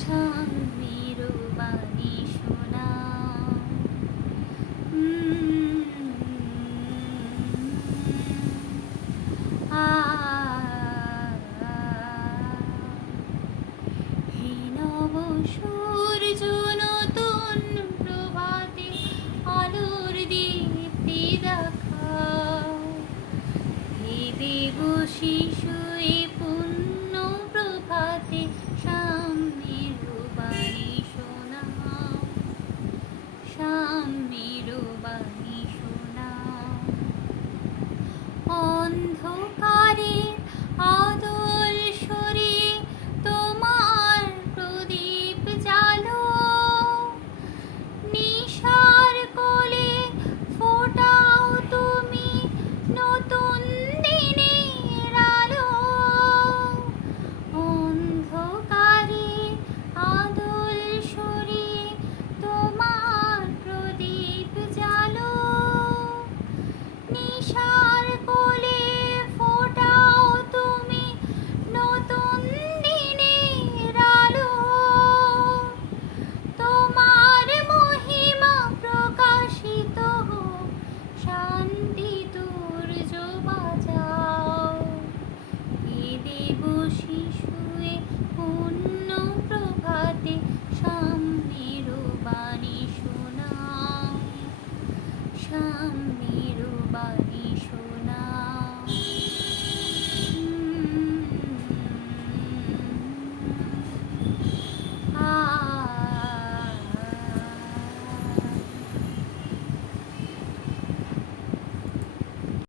সাম্যের বাণী শোনাও। হে নব সূর্য নতুন প্রভাতে আলোর দীপ্তি দেখাও। হে দেব শিশু এ পুণ্য প্রভাতে সাম্যের বাণী শোনাও। সাম্যের বাণী শোনাও। অন্ধকারে আদল সরিয়ে তোমার প্রদীপ জালো। নিশার কোলে ফোটাও তুমি নতুন দিনের আলো। অন্ধকারে আদল সরিয়ে তোমার প্রদীপ জালো। নিশার কোলে ফোটাও তুমি নতুন দিনের আলো। তোমার মহিমা প্রকাশিত হোক, শান্তি দুর্য বাজাও। হে দেব শিশু এ পুণ্য প্রভাতে সাম্যের বাণী শোনাও। সাম্যের